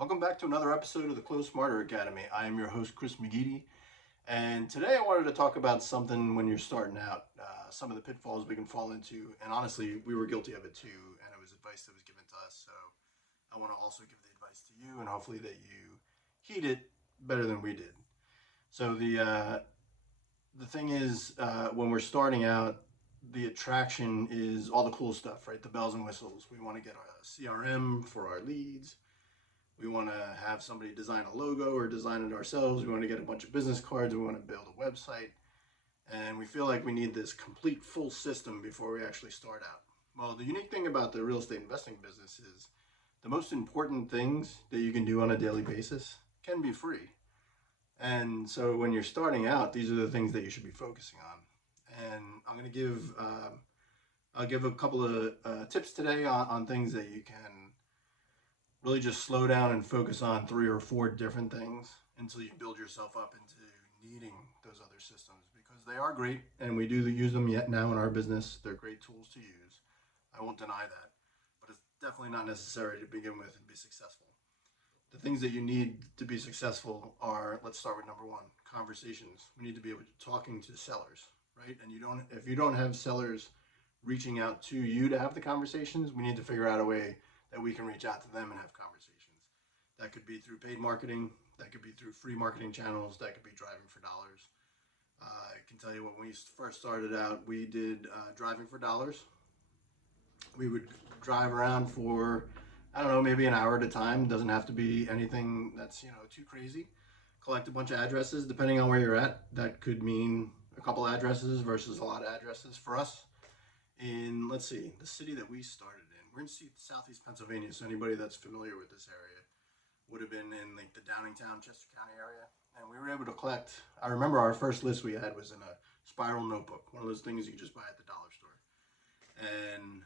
Welcome back to another episode of the Close Smarter Academy. I am your host, Chris McGeady, and today I wanted to talk about something when you're starting out, some of the pitfalls we can fall into, and honestly, we were guilty of it too, and it was advice that was given to us, so I want to also give the advice to you, and hopefully that you heed it better than we did. So the thing is, when we're starting out, the attraction is all the cool stuff, right? The bells and whistles. We want to get a CRM for our leads. We want to have somebody design a logo or design it ourselves. We want to get a bunch of business cards. We want to build a website. And we feel like we need this complete full system before we actually start out. Well, the unique thing about the real estate investing business is the most important things that you can do on a daily basis can be free. And so when you're starting out, these are the things that you should be focusing on. And I'm going to I'll give a couple of tips today on things that you can really just slow down and focus on three or four different things until you build yourself up into needing those other systems because they are great and we do use them yet now in our business. They're great tools to use. I won't deny that, but it's definitely not necessary to begin with and be successful. The things that you need to be successful are, let's start with number one, conversations. We need to be able to talking to sellers, right? And if you don't have sellers reaching out to you to have the conversations, we need to figure out a way that we can reach out to them and have conversations. That could be through paid marketing, that could be through free marketing channels, that could be driving for dollars. I can tell you when we first started out, we did driving for dollars. We would drive around for, I don't know, maybe an hour at a time. Doesn't have to be anything that's too crazy. Collect a bunch of addresses depending on where you're at. That could mean a couple addresses versus a lot of addresses. For us, in, let's see, the city that we started in, we're in southeast Pennsylvania, so anybody that's familiar with this area would have been in like the Downingtown, Chester County area. And we were able to collect, I remember our first list we had was in a spiral notebook, one of those things you just buy at the dollar store. And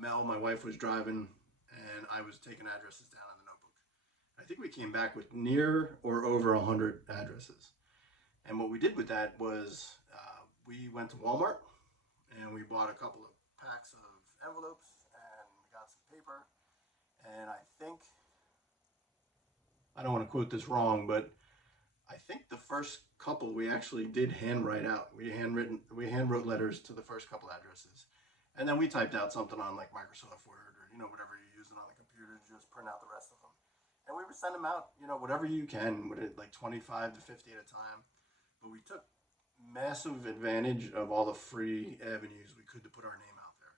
Mel, my wife, was driving, and I was taking addresses down in the notebook. I think we came back with near or over 100 addresses. And what we did with that was we went to Walmart and we bought a couple of packs of envelopes and we got some paper. And I don't want to quote this wrong, but I think the first couple we actually did hand write out. We hand wrote letters to the first couple addresses, and then we typed out something on like Microsoft Word or whatever you're using on the computer to just print out the rest of them. And we would send them out, whatever you can, with it like 25 to 50 at a time. But we took massive advantage of all the free avenues we could to put our name out there.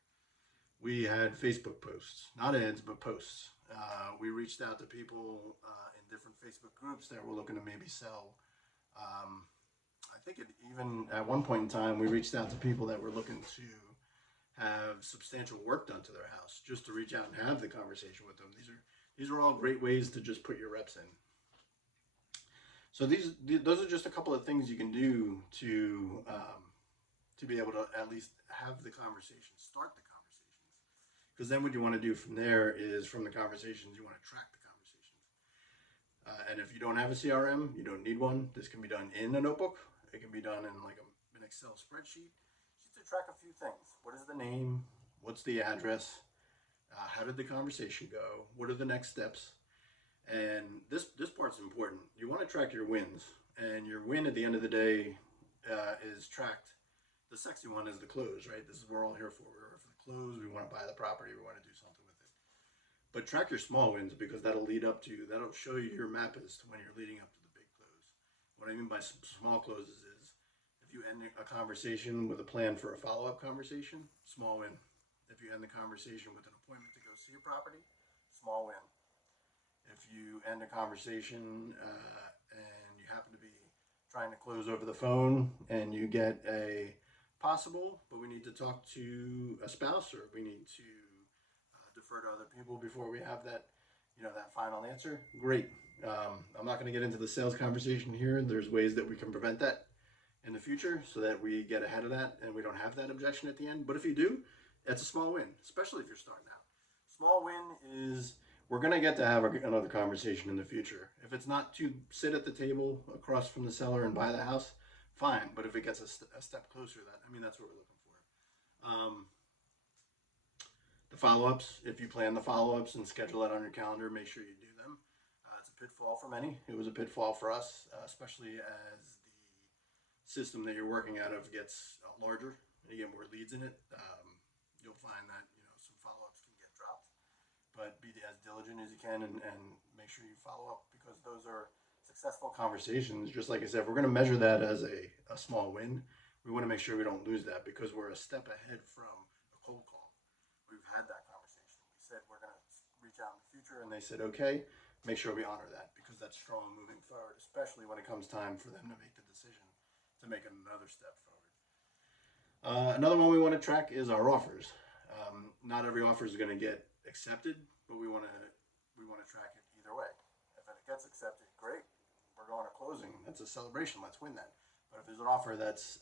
We had Facebook posts, not ads, but posts. We reached out to people in different Facebook groups that were looking to maybe sell. I think even at one point in time, we reached out to people that were looking to have substantial work done to their house, just to reach out and have the conversation with them. These are all great ways to just put your reps in. So those are just a couple of things you can do to be able to at least have the conversation, start the conversations. Because then what you want to do from there is from the conversations, you want to track the conversations. And if you don't have a CRM, you don't need one. This can be done in a notebook. It can be done in like an Excel spreadsheet, just to track a few things. What is the name? What's the address? How did the conversation go? What are the next steps? And this part's important. You want to track your wins, and your win at the end of the day is tracked. The sexy one is the close, right? This is what we're all here for. We're here for the close. We want to buy the property. We want to do something with it. But track your small wins because that'll that'll show you your map as to when you're leading up to the big close. What I mean by small closes is if you end a conversation with a plan for a follow-up conversation, small win. If you end the conversation with an appointment to go see a property, small win. If you end a conversation and you happen to be trying to close over the phone and you get a possible, but we need to talk to a spouse or we need to defer to other people before we have that, that final answer, great. I'm not going to get into the sales conversation here. There's ways that we can prevent that in the future so that we get ahead of that and we don't have that objection at the end. But if you do, it's a small win, especially if you're starting out. Small win is we're going to get to have another conversation in the future. If it's not to sit at the table across from the seller and buy the house, fine. But if it gets a step closer, that's what we're looking for. The follow-ups, if you plan the follow-ups and schedule that on your calendar, make sure you do them. a pitfall for many. It was a pitfall for us, especially as the system that you're working out of gets larger and you get more leads in it. You'll find that some follow ups can get dropped, but be as diligent as you can and make sure you follow up because those are successful conversations. Just like I said, we're going to measure that as a small win. We want to make sure we don't lose that because we're a step ahead from a cold call. We've had that conversation. We said we're going to reach out in the future, and they said, okay, make sure we honor that because that's strong moving forward, especially when it comes time for them to make the decision to make another step forward. Another one we want to track is our offers. Not every offer is going to get accepted, but we want to track it either way. If it gets accepted, great. We're going to closing. That's a celebration. Let's win that. But if there's an offer that's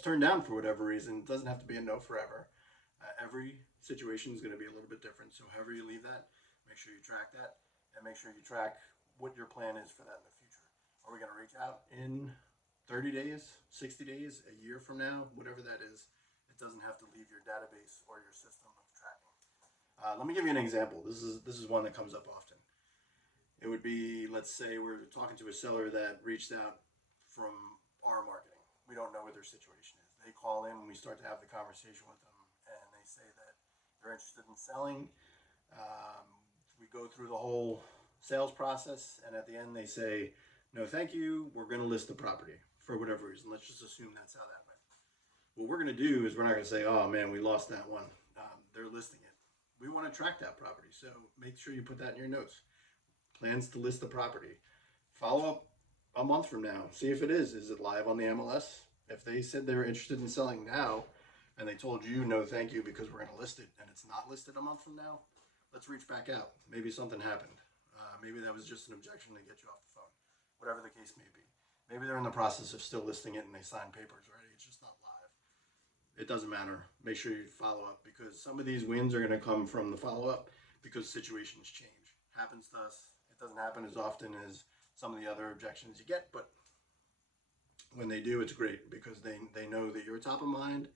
turned down for whatever reason, it doesn't have to be a no forever. Every situation is going to be a little bit different. So however you leave that, make sure you track that, and make sure you track what your plan is for that in the future. Are we going to reach out in 30 days, 60 days, a year from now, whatever that is? It doesn't have to leave your database or your system of tracking. Let me give you an example. This is one that comes up often. It would be, let's say we're talking to a seller that reached out from our marketing. We don't know what their situation is. They call in and we start to have the conversation with them, and they say that they're interested in selling. We go through the whole sales process, and at the end they say, no, thank you. We're going to list the property for whatever reason. Let's just assume that's how that went. What we're going to do is we're not going to say, oh man, we lost that one. They're listing it. We want to track that property, so make sure you put that in your notes. Plans to list the property. Follow up a month from now. See if it is. Is it live on the MLS? If they said they were interested in selling now and they told you no thank you because we're going to list it and it's not listed a month from now, let's reach back out. Maybe something happened. Maybe that was just an objection to get you off the phone. Whatever the case may be. Maybe they're in the process of still listing it and they signed papers already. It's just not live. It doesn't matter. Make sure you follow up because some of these wins are going to come from the follow up because situations change. Happens to us. It doesn't happen as often as some of the other objections you get, but when they do, it's great because they know that you're top of mind.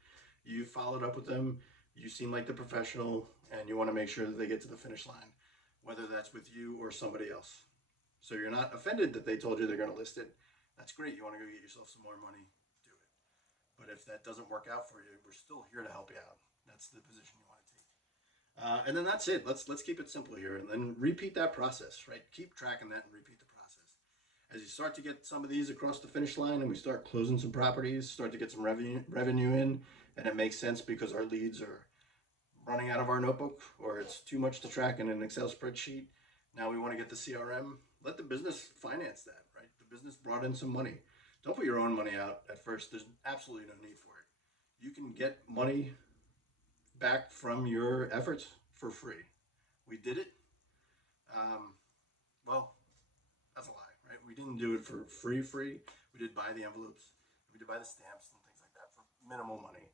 You followed up with them. You seem like the professional, and you want to make sure that they get to the finish line, whether that's with you or somebody else. So you're not offended that they told you they're going to list it. That's great. You want to go get yourself some more money, do it. But if that doesn't work out for you, we're still here to help you out. That's the position you want to take. And then that's it. Let's keep it simple here, and then repeat that process. Right? Keep tracking that and repeat the process. As you start to get some of these across the finish line, and we start closing some properties, start to get some revenue in, and it makes sense because our leads are running out of our notebook, or it's too much to track in an Excel spreadsheet. Now we want to get the CRM. Let the business finance that. Right? The business brought in some money. Don't put your own money out at first. There's absolutely no need for it. You can get money back from your efforts for free. We did it. Well, that's a lie, right? We didn't do it for free. We did buy the envelopes. We did buy the stamps and things like that for minimal money.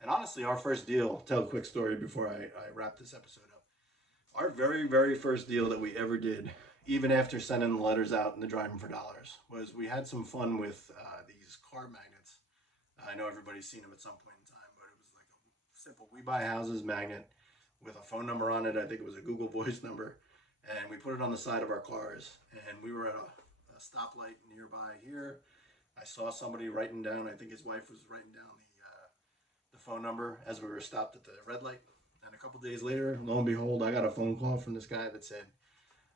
And honestly, our first deal, tell a quick story before I wrap this episode up. Our very, very first deal that we ever did, even after sending the letters out and the driving for dollars, was we had some fun with these car magnets. I know everybody's seen them at some point in time, but it was like a simple "We Buy Houses" magnet with a phone number on it. I think it was a Google Voice number, and we put it on the side of our cars. And we were at a stoplight nearby here. I saw somebody writing down. I think his wife was writing down the phone number as we were stopped at the red light. And a couple days later, lo and behold, I got a phone call from this guy that said,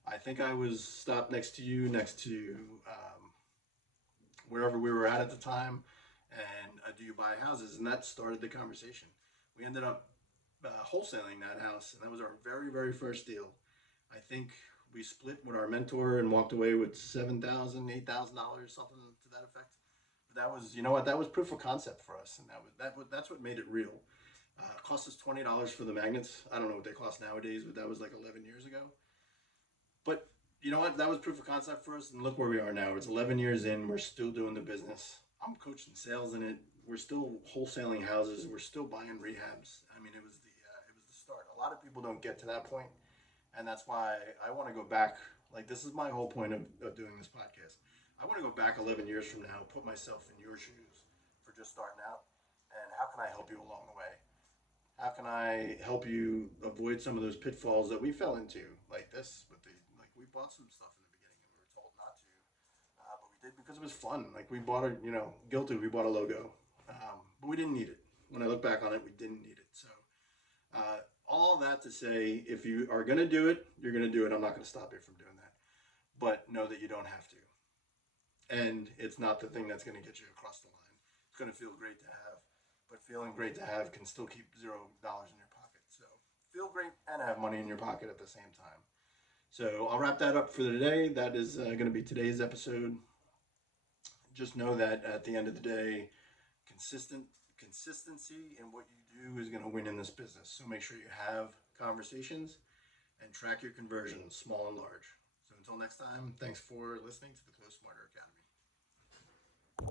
"I think I was stopped next to you, next to wherever we were at the time, and do you buy houses?" And that started the conversation. We ended up wholesaling that house, and that was our very, very first deal. I think we split with our mentor and walked away with $7,000, $8,000, something to that effect. But that was, you know what, that was proof of concept for us, and that's what made it real. It cost us $20 for the magnets. I don't know what they cost nowadays, but that was like 11 years ago. But you know what? That was proof of concept for us, and look where we are now. It's 11 years in. We're still doing the business. I'm coaching sales in it. We're still wholesaling houses. We're still buying rehabs. I mean, it was the start. A lot of people don't get to that point, and that's why I want to go back. Like, this is my whole point of doing this podcast. I want to go back 11 years from now, put myself in your shoes for just starting out, and how can I help you along the way? How can I help you avoid some of those pitfalls that we fell into, like this with the like we bought some stuff in the beginning and we were told not to, but we did because it was fun. Like we bought a, guilty. We bought a logo, but we didn't need it. When I look back on it, we didn't need it. So all that to say, if you are going to do it, you're going to do it. I'm not going to stop you from doing that, but know that you don't have to. And it's not the thing that's going to get you across the line. It's going to feel great to have, but feeling great to have can still keep $0 in your pocket. So feel great and have money in your pocket at the same time. So I'll wrap that up for today. That is going to be today's episode. Just know that at the end of the day, consistency in what you do is going to win in this business. So make sure you have conversations and track your conversions, small and large. So until next time, thanks for listening to the Close Smarter Academy.